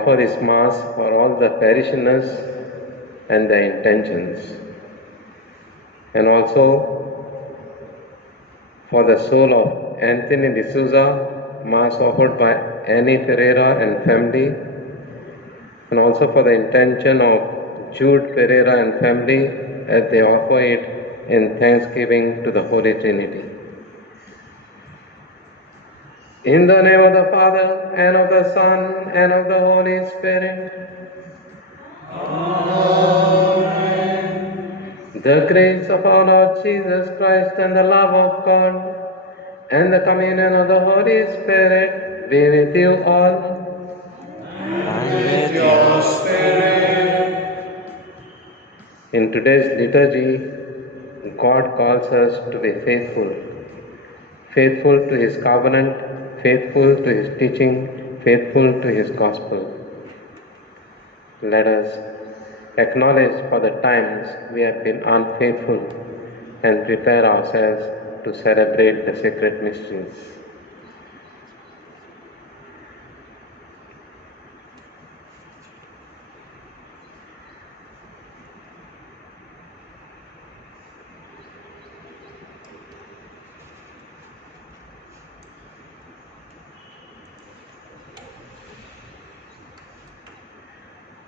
offer this Mass for all the parishioners and their intentions, and also for the soul of Anthony D'Souza, Mass offered by Annie Pereira and family, and also for the intention of Jude Pereira and family as they offer it in thanksgiving to the Holy Trinity. In the name of the Father, and of the Son, and of the Holy Spirit. Amen. The grace of our Lord Jesus Christ and the love of God and the communion of the Holy Spirit be with you all. And with your spirit. In today's liturgy, God calls us to be faithful. Faithful to His covenant, faithful to His teaching, faithful to His gospel. Let us acknowledge for the times we have been unfaithful and prepare ourselves to celebrate the sacred mysteries.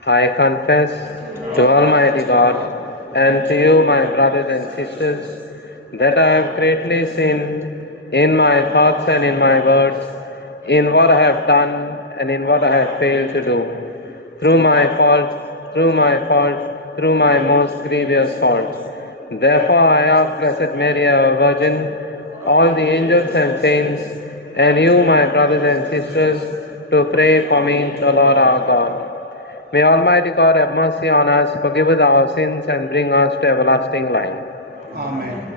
I confess to Almighty God and to you, my brothers and sisters, that I have greatly sinned in my thoughts and in my words, in what I have done and in what I have failed to do, through my most grievous fault. Therefore I ask Blessed Mary, our Virgin, all the angels and saints, and you, my brothers and sisters, to pray for me to the Lord our God. May Almighty God have mercy on us, forgive us our sins, and bring us to everlasting life. Amen.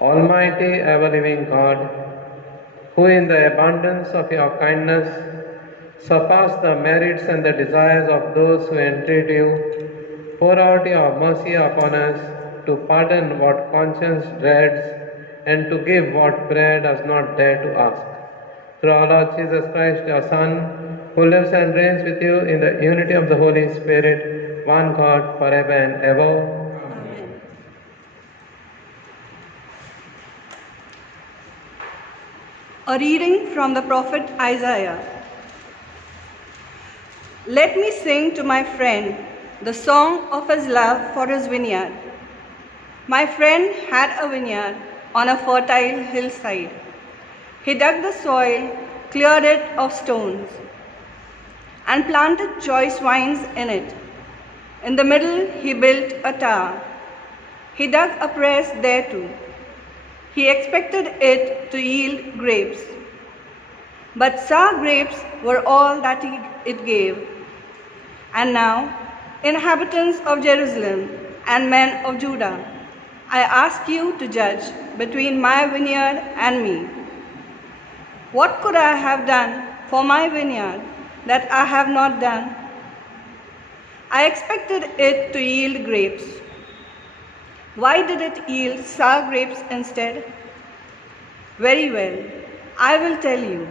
Almighty, ever-living God, who in the abundance of your kindness surpass the merits and the desires of those who entreat you, pour out your mercy upon us to pardon what conscience dreads and to give what prayer does not dare to ask. Through our Lord Jesus Christ, your Son, who lives and reigns with you in the unity of the Holy Spirit, one God, forever and ever. A reading from the prophet Isaiah. Let me sing to my friend the song of his love for his vineyard. My friend had a vineyard on a fertile hillside. He dug the soil, cleared it of stones, and planted choice vines in it. In the middle he built a tower. He dug a press there too. He expected it to yield grapes, but sour grapes were all that it gave. And now, inhabitants of Jerusalem and men of Judah, I ask you to judge between my vineyard and me. What could I have done for my vineyard that I have not done? I expected it to yield grapes. Why did it yield sour grapes instead? Very well, I will tell you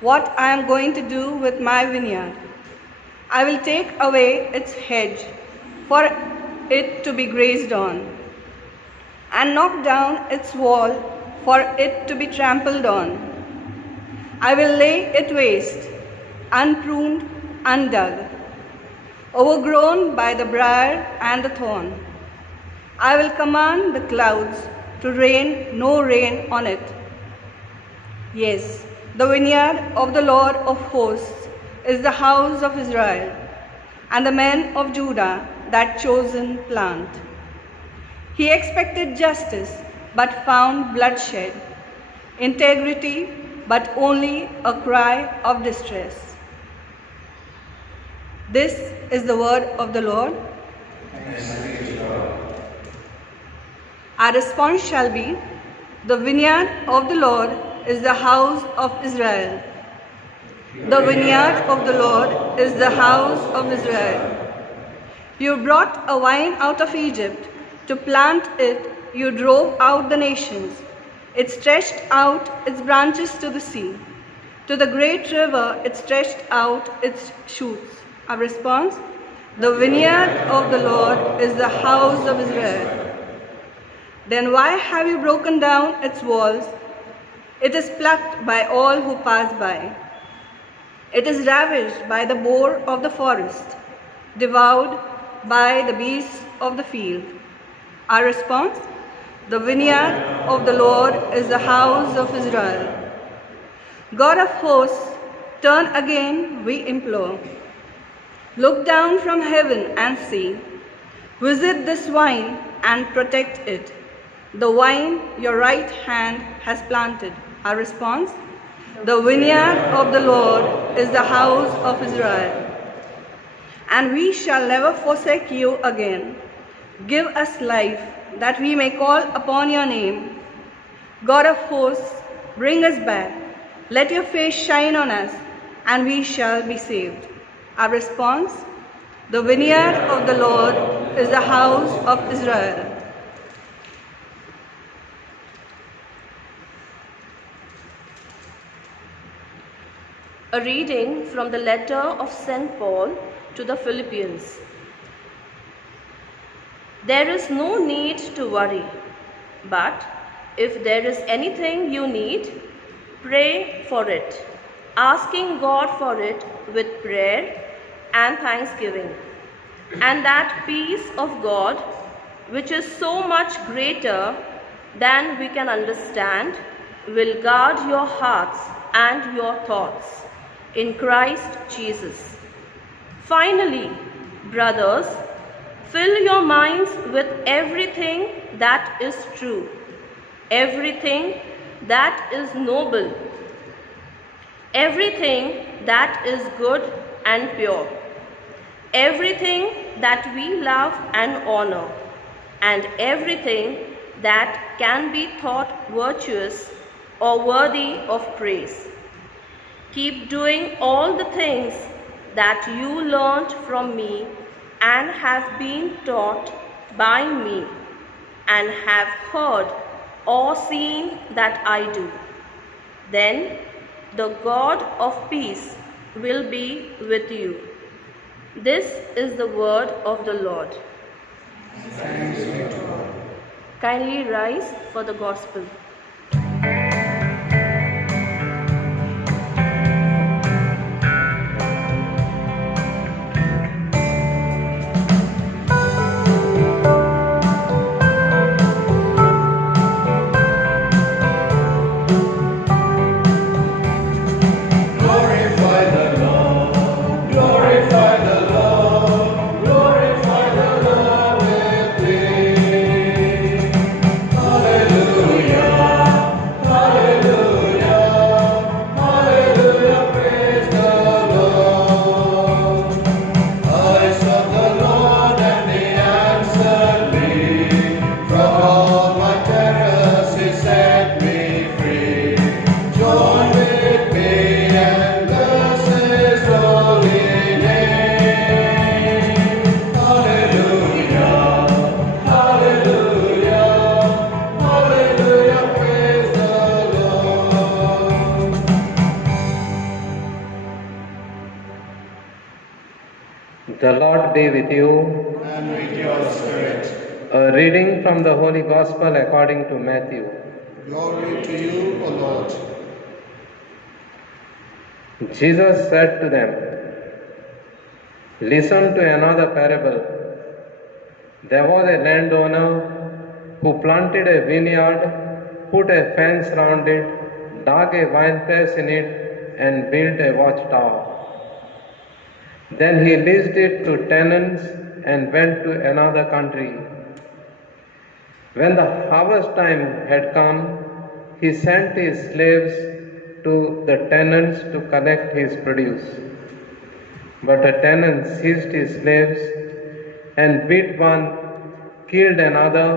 what I am going to do with my vineyard. I will take away its hedge for it to be grazed on, and knock down its wall for it to be trampled on. I will lay it waste, unpruned, undug, overgrown by the briar and the thorn. I will command the clouds to rain no rain on it. Yes, the vineyard of the Lord of hosts is the house of Israel, and the men of Judah that chosen plant. He expected justice, but found bloodshed, integrity, but only a cry of distress. This is the word of the Lord. Our response shall be, the vineyard of the Lord is the house of Israel. The vineyard of the Lord is the house of Israel. You brought a vine out of Egypt. To plant it, you drove out the nations. It stretched out its branches to the sea. To the great river, it stretched out its shoots. Our response, the vineyard of the Lord is the house of Israel. Then why have you broken down its walls? It is plucked by all who pass by. It is ravaged by the boar of the forest, devoured by the beasts of the field. Our response, the vineyard of the Lord is the house of Israel. God of hosts, turn again, we implore. Look down from heaven and see. Visit this vine and protect it. The vine your right hand has planted. Our response, the vineyard of the Lord is the house of Israel. And we shall never forsake you again. Give us life, that we may call upon your name. God of hosts, bring us back. Let your face shine on us, and we shall be saved. Our response, the vineyard of the Lord is the house of Israel. A reading from the letter of St. Paul to the Philippians. There is no need to worry, but if there is anything you need, pray for it, asking God for it with prayer and thanksgiving. And that peace of God, which is so much greater than we can understand, will guard your hearts and your thoughts in Christ Jesus. Finally, brothers, fill your minds with everything that is true, everything that is noble, everything that is good and pure, everything that we love and honor, and everything that can be thought virtuous or worthy of praise. Keep doing all the things that you learned from me and have been taught by me and have heard or seen that I do. Then the God of peace will be with you. This is the word of the Lord. Thanks be to God. Kindly rise for the gospel. Glorify the Lord, glorify the Lord, glorify the Lord with me. Hallelujah, hallelujah, hallelujah, praise the Lord. I sought the Lord and He answered me. From all my terrors He set me free. Join with me and bless His holy name. Hallelujah, hallelujah, hallelujah, praise the Lord. The Lord be with you. And with your spirit, A reading from the Holy Gospel according to Matthew. glory to you, O Lord. Jesus said to them, "Listen to another parable. There was a landowner who planted a vineyard, put a fence round it, dug a winepress in it, and built a watchtower. Then he leased it to tenants and went to another country. When the harvest time had come, he sent his slaves to the tenants to collect his produce. But the tenants seized his slaves and beat one, killed another,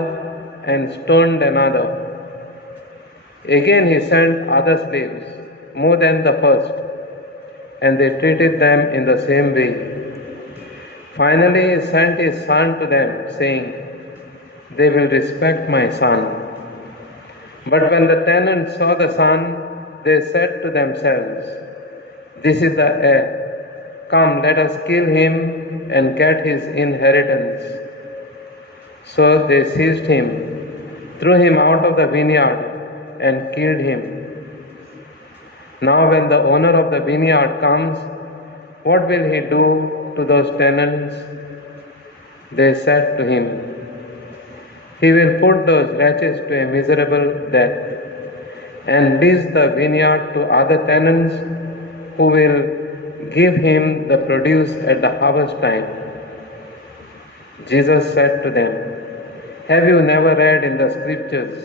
and stoned another. Again he sent other slaves, more than the first, and they treated them in the same way. Finally he sent his son to them, saying, 'They will respect my son.' But when the tenants saw the son, they said to themselves, 'This is the heir. Come, let us kill him and get his inheritance.' So they seized him, threw him out of the vineyard, and killed him. Now when the owner of the vineyard comes, what will he do to those tenants?" They said to him, "He will put those wretches to a miserable death and lease the vineyard to other tenants who will give him the produce at the harvest time." Jesus said to them, "Have you never read in the scriptures,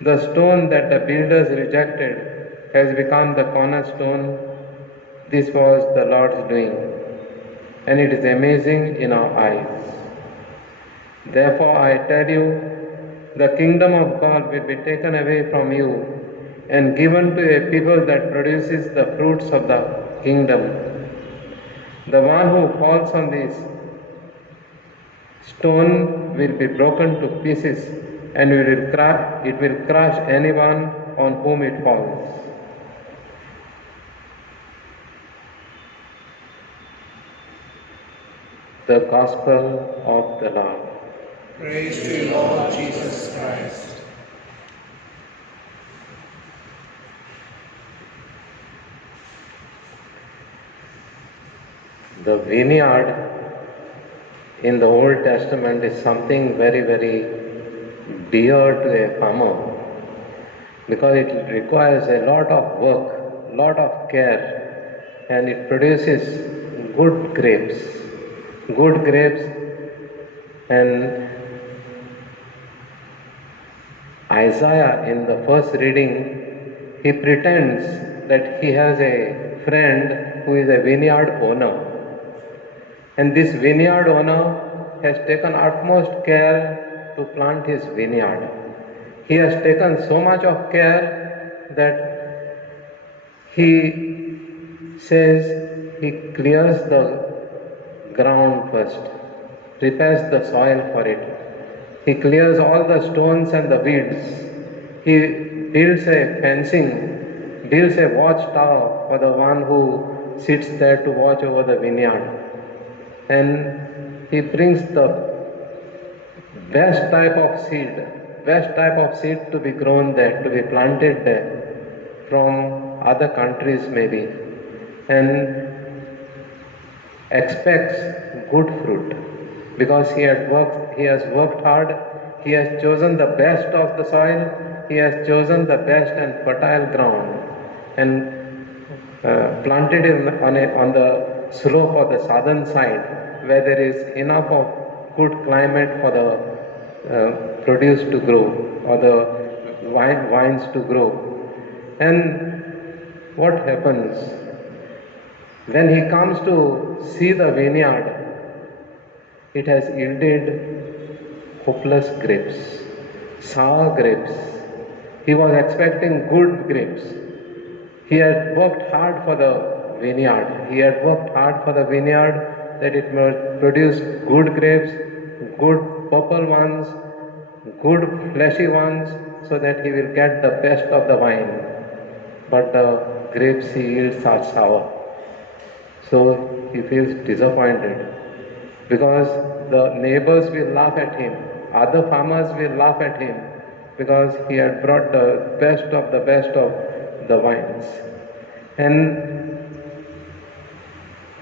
'The stone that the builders rejected has become the cornerstone'? This was the Lord's doing, and it is amazing in our eyes. Therefore I tell you, the kingdom of God will be taken away from you and given to a people that produces the fruits of the kingdom. The one who falls on this stone will be broken to pieces, and it will crush anyone on whom it falls." The Gospel of the Lord. Praise to you, Lord Jesus Christ. The vineyard in the Old Testament is something very, very dear to a farmer because it requires a lot of work, lot of care, and it produces good grapes. And Isaiah, in the first reading, he pretends that he has a friend who is a vineyard owner. And this vineyard owner has taken utmost care to plant his vineyard. He has taken so much of care that he says he clears the ground first, prepares the soil for it. He clears all the stones and the weeds. He builds a fencing, builds a watchtower for the one who sits there to watch over the vineyard. And he brings the best type of seed to be grown there, to be planted there from other countries maybe, and expects good fruit because he has worked hard, he has chosen the best of the soil, he has chosen the best and fertile ground and planted it on the slope of the southern side where there is enough of good climate for the produce to grow or the vines to grow. And what happens? When he comes to see the vineyard, it has yielded hopeless grapes, sour grapes. He was expecting good grapes. He had worked hard for the vineyard. He had worked hard for the vineyard that it might produce good grapes, good purple ones, good fleshy ones, so that he will get the best of the wine. But the grapes he yields are sour. So he feels disappointed because the neighbors will laugh at him, other farmers will laugh at him because he had brought the best of the vines. And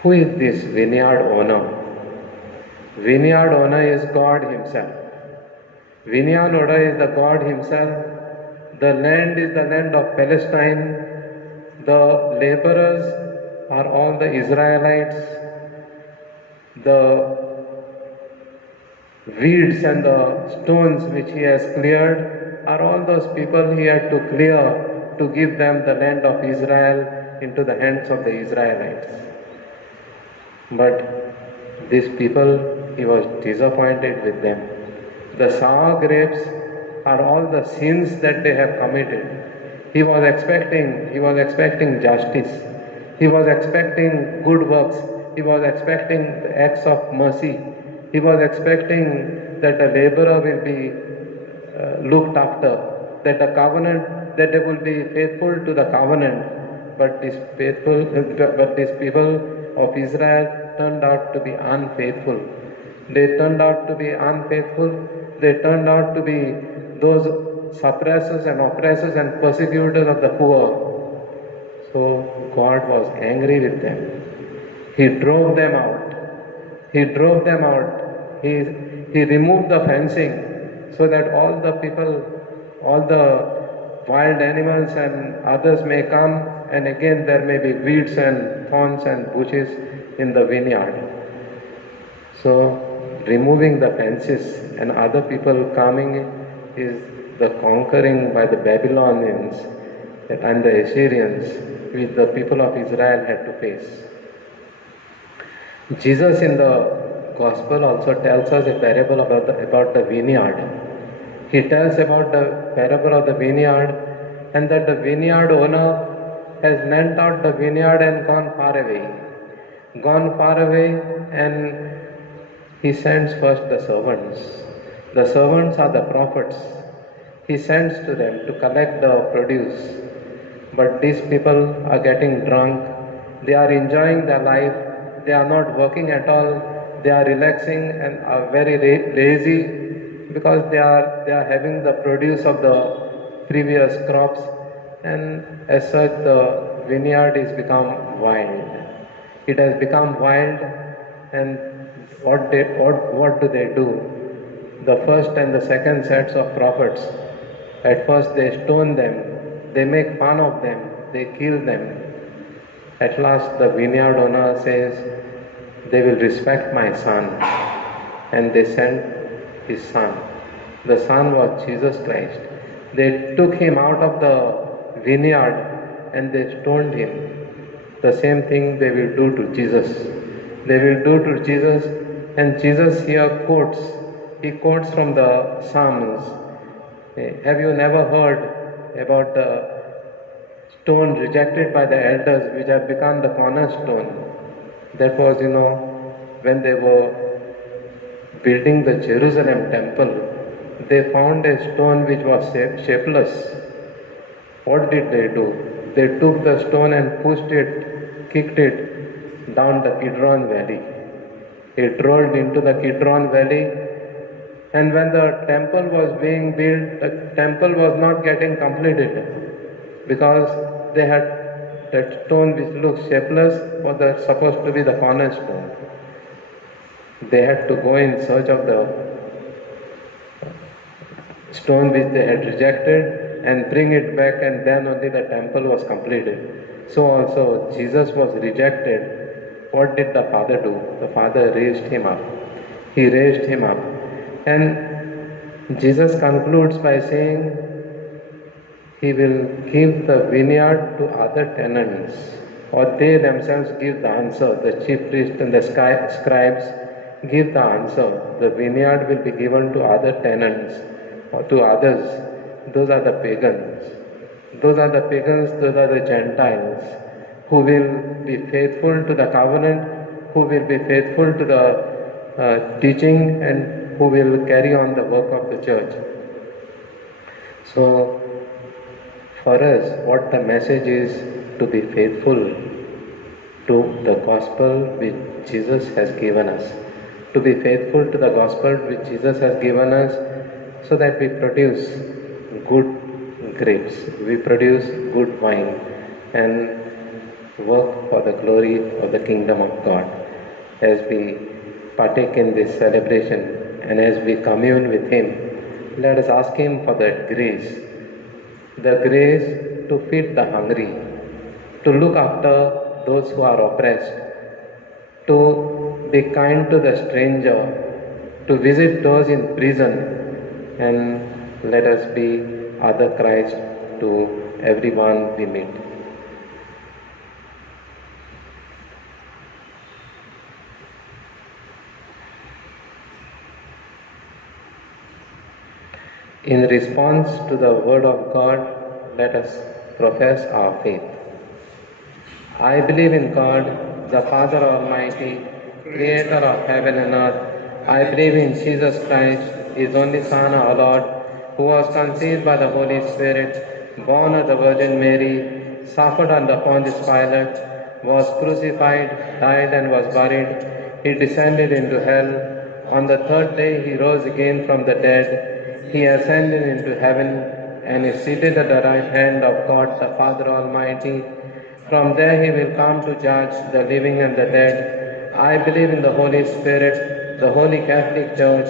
who is this vineyard owner? Vineyard owner is God himself. Vineyard owner is the God himself. The land is the land of Palestine. The laborers are all the Israelites. The weeds and the stones which he has cleared are all those people he had to clear to give them the land of Israel into the hands of the Israelites. But these people, he was disappointed with them. The sour grapes are all the sins that they have committed. He was expecting justice. He was expecting good works. He was expecting the acts of mercy. He was expecting that the laborer will be looked after, that the covenant, that they will be faithful to the covenant. But these people of Israel turned out to be unfaithful. They turned out to be unfaithful. They turned out to be those suppressors and oppressors and persecutors of the poor. So God was angry with them. He drove them out. He drove them out. He removed the fencing so that all the people, all the wild animals and others may come, and again there may be weeds and thorns and bushes in the vineyard. So removing the fences and other people coming is the conquering by the Babylonians and the Assyrians which the people of Israel had to face. Jesus in the Gospel also tells us a parable about the vineyard. He tells about the parable of the vineyard and that the vineyard owner has lent out the vineyard and gone far away. Gone far away, and he sends first the servants. The servants are the prophets. He sends to them to collect the produce. But these people are getting drunk. They are enjoying their life. They are not working at all. They are relaxing and are very lazy because they are having the produce of the previous crops, and as such the vineyard is become wild. It has become wild, and what do they do? The first and the second sets of prophets, at first they stone them, they make fun of them, they kill them. At last the vineyard owner says, they will respect my son, and they sent his son. The son was Jesus Christ. They took him out of the vineyard and they stoned him. The same thing they will do to Jesus. They will do to Jesus, and Jesus here quotes he quotes from the Psalms. Have you never heard about the stone rejected by the elders which have become the cornerstone? That was, when they were building the Jerusalem temple, they found a stone which was shapeless. What did they do? They took the stone and pushed it, kicked it down the Kidron Valley. It rolled into the Kidron Valley, and when the temple was being built, the temple was not getting completed because they had that stone which looks shapeless was supposed to be the cornerstone. They had to go in search of the stone which they had rejected and bring it back, and then only the temple was completed. So also Jesus was rejected. What did the Father do? The Father raised him up. He raised him up. And Jesus concludes by saying, He will give the vineyard to other tenants, or they themselves give the answer. The chief priests and the scribes give the answer. The vineyard will be given to other tenants or to others. Those are the pagans. Those are the pagans, those are the Gentiles who will be faithful to the covenant, who will be faithful to the teaching, and who will carry on the work of the church. So, for us, what the message is to be faithful to the gospel which Jesus has given us. To be faithful to the gospel which Jesus has given us, so that we produce good grapes, we produce good wine, and work for the glory of the kingdom of God. As we partake in this celebration and as we commune with Him, let us ask Him for that grace. The grace to feed the hungry, to look after those who are oppressed, to be kind to the stranger, to visit those in prison, and let us be other Christ to everyone we meet. In response to the word of God, let us profess our faith. I believe in God, the Father Almighty, creator of heaven and earth. I believe in Jesus Christ, His only Son, our Lord, who was conceived by the Holy Spirit, born of the Virgin Mary, suffered under Pontius Pilate, was crucified, died and was buried. He descended into hell. On the third day He rose again from the dead. He ascended into heaven and is seated at the right hand of God the Father Almighty. From there He will come to judge the living and the dead. I believe in the Holy Spirit, the Holy Catholic Church,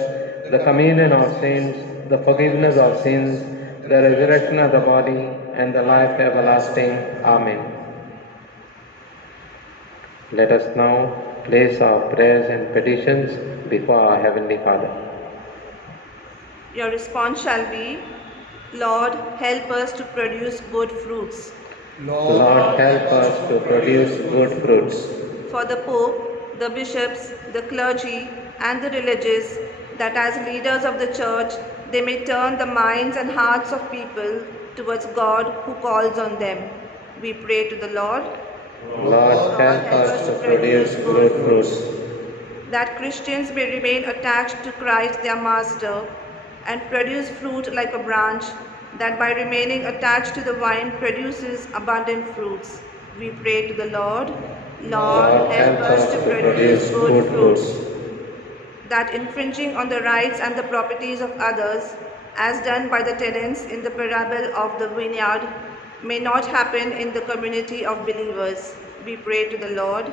the communion of saints, the forgiveness of sins, the resurrection of the body, and the life everlasting. Amen. Let us now place our prayers and petitions before our Heavenly Father. Your response shall be, Lord, help us to produce good fruits. Lord, help us to produce good fruits. For the Pope, the bishops, the clergy, and the religious, that as leaders of the Church, they may turn the minds and hearts of people towards God who calls on them. We pray to the Lord. Lord, help us to produce good fruits. That Christians may remain attached to Christ their Master and produce fruit like a branch that by remaining attached to the vine produces abundant fruits. We pray to the Lord. Lord, help us to produce good fruits. That infringing on the rights and the properties of others, as done by the tenants in the parable of the vineyard, may not happen in the community of believers. We pray to the Lord.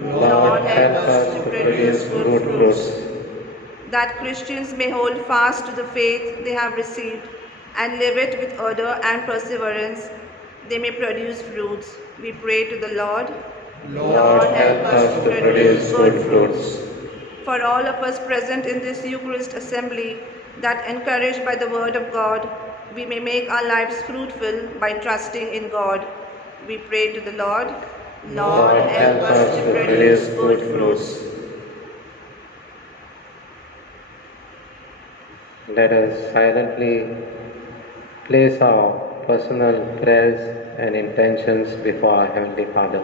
Lord, help us to produce good fruits. That Christians may hold fast to the faith they have received and live it with ardor and perseverance, they may produce fruits. We pray to the Lord. Lord, help us to produce good fruits. For all of us present in this Eucharist assembly, that encouraged by the word of God, we may make our lives fruitful by trusting in God. We pray to the Lord. Lord, help us to produce good fruits. let us silently place our personal prayers and intentions before our Heavenly Father.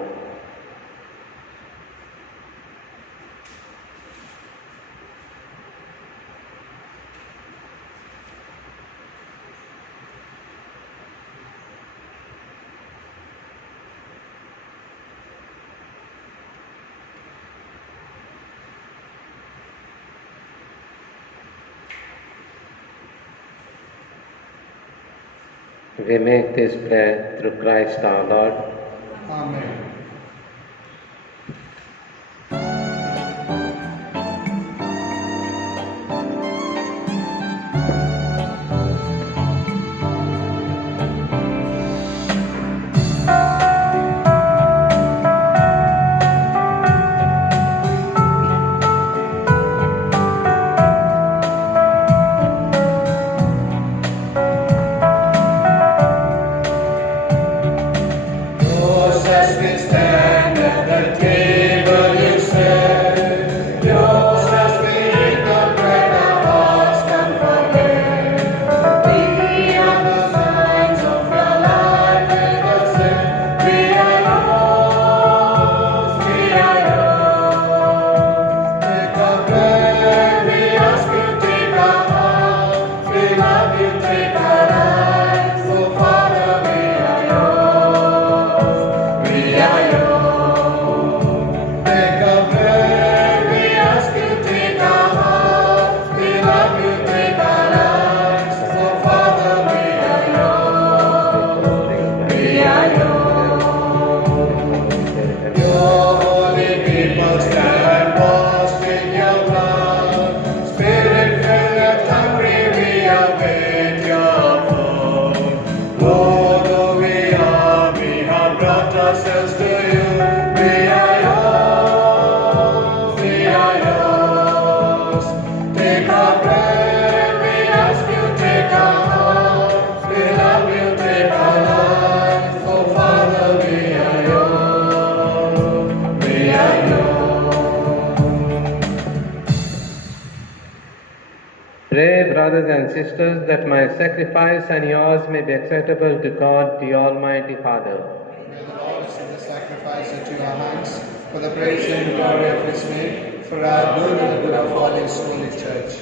We make this prayer through Christ our Lord. Amen. Yours as we stand at the table, you said. Yours as we eat the bread, our hearts come from there. We are the signs of your life in the sin. We are yours, we are yours. Take our bread, we ask you, take our hearts. We love you, take our lives. So Father, we are yours. We are yours. Take our bread, we ask you, take our hearts. We love you, take our lives. So Father, we are yours. We are yours. Your holy people stand washed in your blood. Spirit-filled and hungry, we await your food. Lord, who we are, we have brought ourselves to you. We are yours, we are yours. Take our bread, we ask you, take our hearts. We love you, take our lives. Oh Father, we are yours, we are yours. Pray, brothers and sisters, that my sacrifice and yours may be acceptable to God, the Almighty Father. May the Lord receive the sacrifice into your hands for the praise and glory of his name, for our good and the good of all his holy church.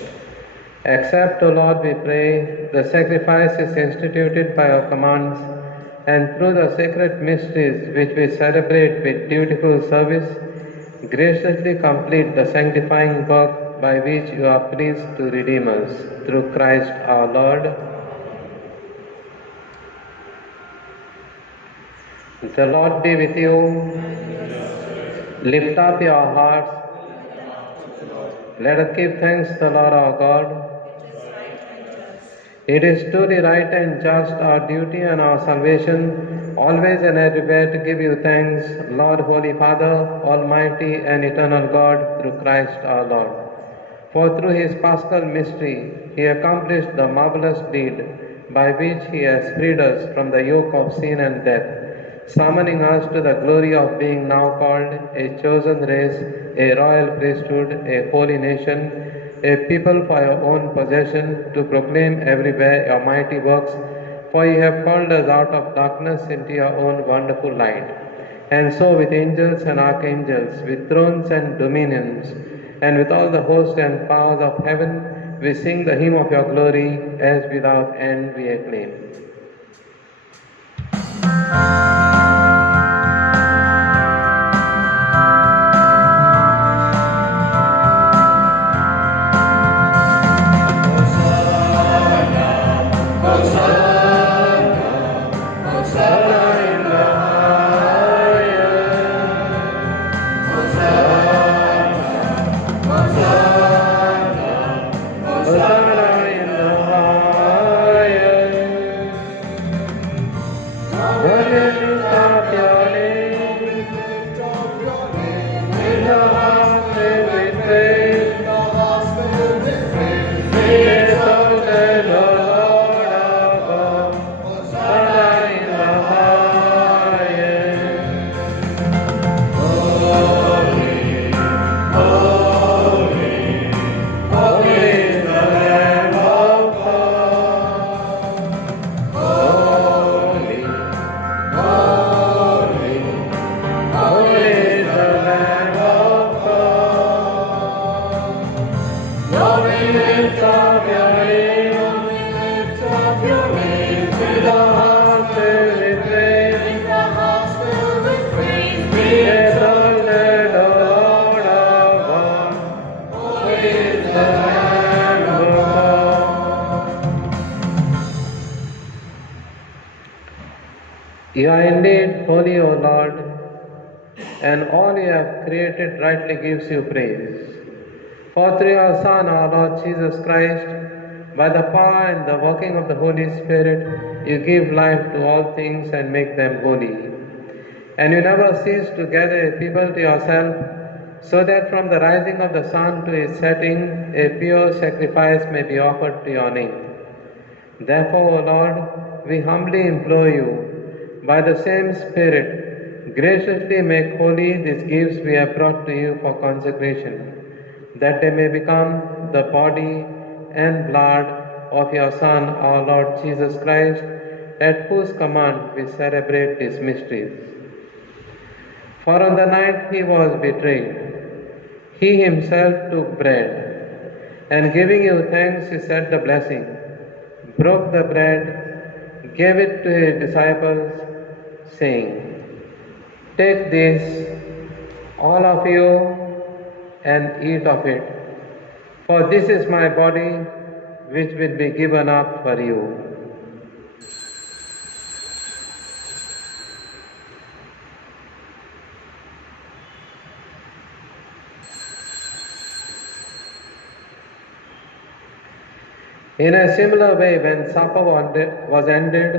Accept, O Lord, we pray, the sacrifices instituted by your commands, and through the sacred mysteries which we celebrate with dutiful service, graciously complete the sanctifying work by which you are pleased to redeem us. Through Christ our Lord. The Lord be with you. Lift up your hearts. Let us give thanks to the Lord our God. It is truly right and just, our duty and our salvation, always and everywhere to give you thanks, Lord, Holy Father, Almighty and eternal God, through Christ our Lord. For through his paschal mystery, he accomplished the marvelous deed by which he has freed us from the yoke of sin and death, summoning us to the glory of being now called a chosen race, a royal priesthood, a holy nation, a people for your own possession, to proclaim everywhere your mighty works. For you have called us out of darkness into your own wonderful light. And so with angels and archangels, with thrones and dominions, and with all the hosts and powers of heaven, we sing the hymn of your glory, as without end we acclaim. Holy, holy, lift up your name, we lift up your name. With the heart filled with praise, With the hearts filled with praise, be exalted, O Lord our God. Holy is the Lamb of God. You are indeed holy, O Lord, and all you have created rightly gives you praise. For through your Son, our Lord Jesus Christ, by the power and the working of the Holy Spirit, you give life to all things and make them holy. And you never cease to gather a people to yourself, so that from the rising of the sun to its setting, a pure sacrifice may be offered to your name. Therefore, O Lord, we humbly implore you, by the same Spirit, graciously make holy these gifts we have brought to you for consecration, that they may become the body and blood of your Son, our Lord Jesus Christ, at whose command we celebrate these mysteries. For on the night he was betrayed, he himself took bread, and giving you thanks, he said the blessing, broke the bread, gave it to his disciples, saying, "Take this, all of you, and eat of it, for this is my body, which will be given up for you." In a similar way, when supper was ended,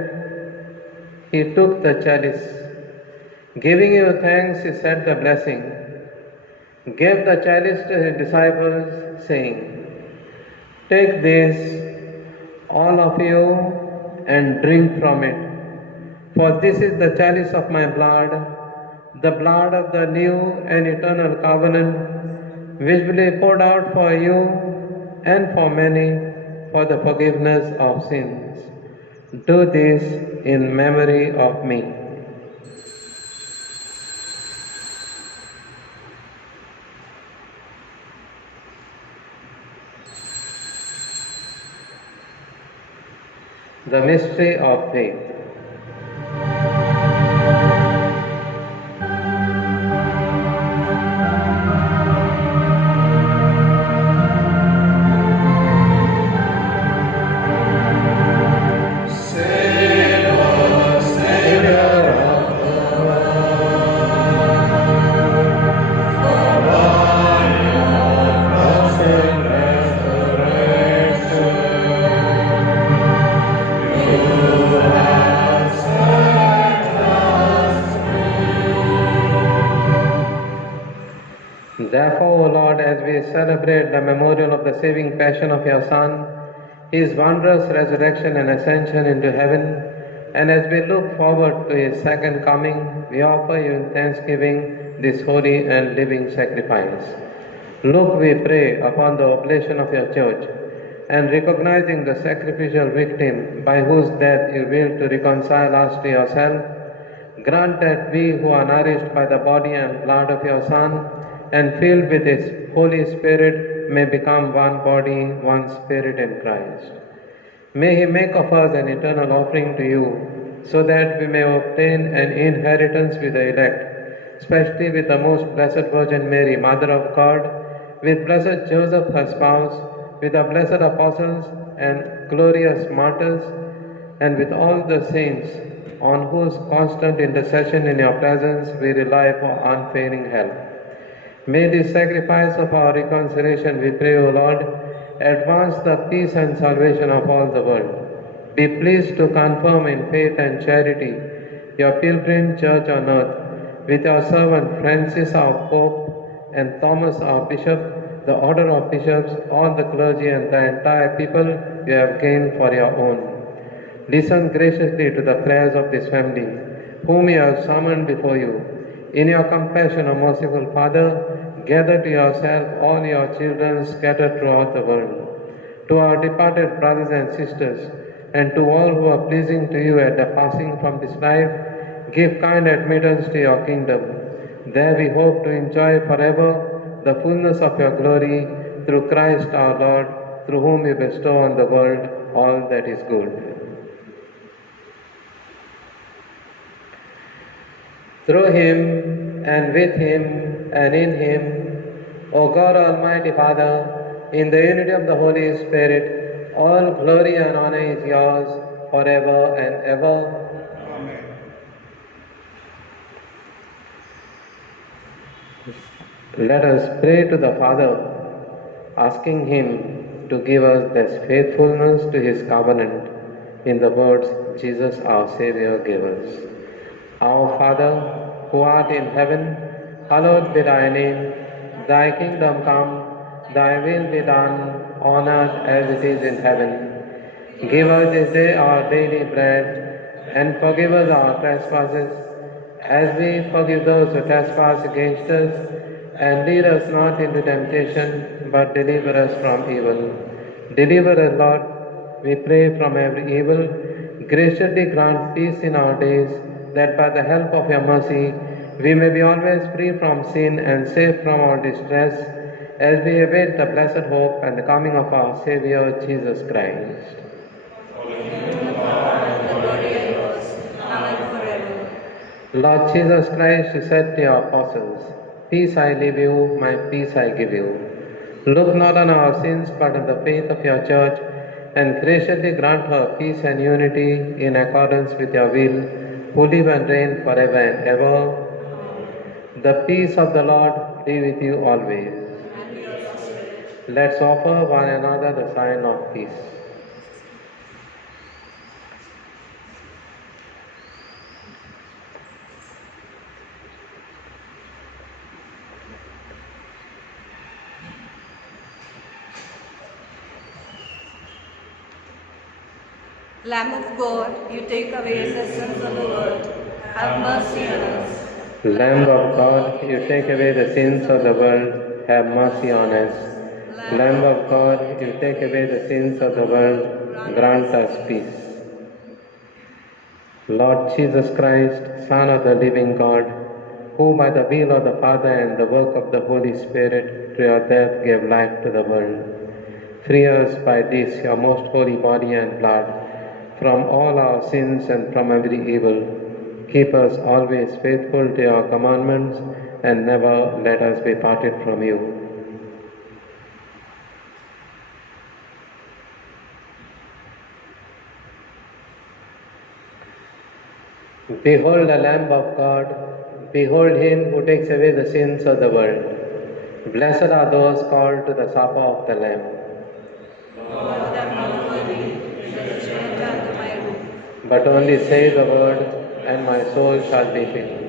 he took the chalice. Giving you thanks, he said the blessing, gave the chalice to his disciples, saying, "Take this, all of you, and drink from it, for this is the chalice of my blood, the blood of the new and eternal covenant, which will be poured out for you and for many for the forgiveness of sins. Do this in memory of me." The mystery of faith. Save us, Savior of the world, for by your cross and resurrection, you have set us free. Therefore, O Lord, as we celebrate the memorial of the saving passion of your Son, his wondrous resurrection and ascension into heaven, and as we look forward to his second coming, we offer you in thanksgiving this holy and living sacrifice. Look, we pray, upon the oblation of your church, and recognizing the sacrificial victim by whose death you will to reconcile us to yourself, grant that we who are nourished by the body and blood of your Son, and filled with his Holy Spirit, may become one body, one spirit in Christ. May he make of us an eternal offering to you, so that we may obtain an inheritance with the elect, especially with the most blessed Virgin Mary, Mother of God, with blessed Joseph, her spouse, with the blessed apostles and glorious martyrs, and with all the saints, on whose constant intercession in your presence we rely for unfailing help. May the sacrifice of our reconciliation, we pray, O Lord, advance the peace and salvation of all the world. Be pleased to confirm in faith and charity your pilgrim church on earth, with your servant Francis our Pope and Thomas our Bishop, the order of bishops, all the clergy and the entire people you have gained for your own. Listen graciously to the prayers of this family, whom you have summoned before you. In your compassion, O merciful Father, gather to yourself all your children scattered throughout the world. To our departed brothers and sisters, and to all who are pleasing to you at the passing from this life, give kind admittance to your kingdom. There we hope to enjoy forever the fullness of your glory, through Christ our Lord. through whom you bestow on the world all that is good. Through him, and with him, and in him, O God Almighty Father, in the unity of the Holy Spirit, all glory and honor is yours forever and ever. Let us pray to the Father, asking him to give us this faithfulness to his covenant in the words Jesus our Saviour gave us. Our Father, who art in heaven, hallowed be thy name. Thy kingdom come, thy will be done on earth as it is in heaven. Give us this day our daily bread, and forgive us our trespasses, as we forgive those who trespass against us. And lead us not into temptation, but deliver us from evil. Deliver us, Lord, we pray, from every evil. Graciously grant peace in our days, that by the help of your mercy we may be always free from sin and safe from all distress, as we await the blessed hope and the coming of our Saviour Jesus Christ. Lord Jesus Christ, you said to your apostles, Peace I leave you, my peace I give you. Look not on our sins, but on the faith of your church, and graciously grant her peace and unity in accordance with your will, who live and reign forever and ever. The peace of the Lord be with you always. Let's offer one another the sign of peace. Lamb of God, you take away the sins of the world. Have mercy on us. Lamb of God, you take away the sins of the world, have mercy on us. Lamb of God, you take away the sins of the world, grant us peace. Lord Jesus Christ, Son of the living God, who by the will of the Father and the work of the Holy Spirit through your death gave life to the world, free us by this your most holy body and blood from all our sins and from every evil. Keep us always faithful to your commandments, and never let us be parted from you. Behold the Lamb of God, behold him who takes away the sins of the world. Blessed are those called to the supper of the Lamb. Lord, I am not worthy that you enter under my roof. But only say the word, and my soul shall be filled.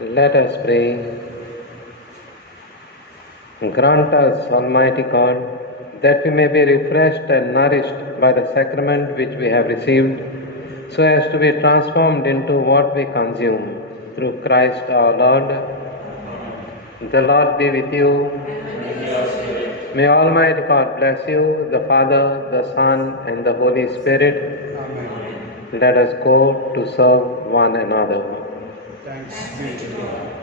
Let us pray. Grant us, Almighty God, that we may be refreshed and nourished by the sacrament which we have received, so as to be transformed into what we consume. Through Christ our Lord. The Lord be with you. May Almighty God bless you, the Father, the Son, and the Holy Spirit. Amen. Let us go to serve one another. Thanks be to God.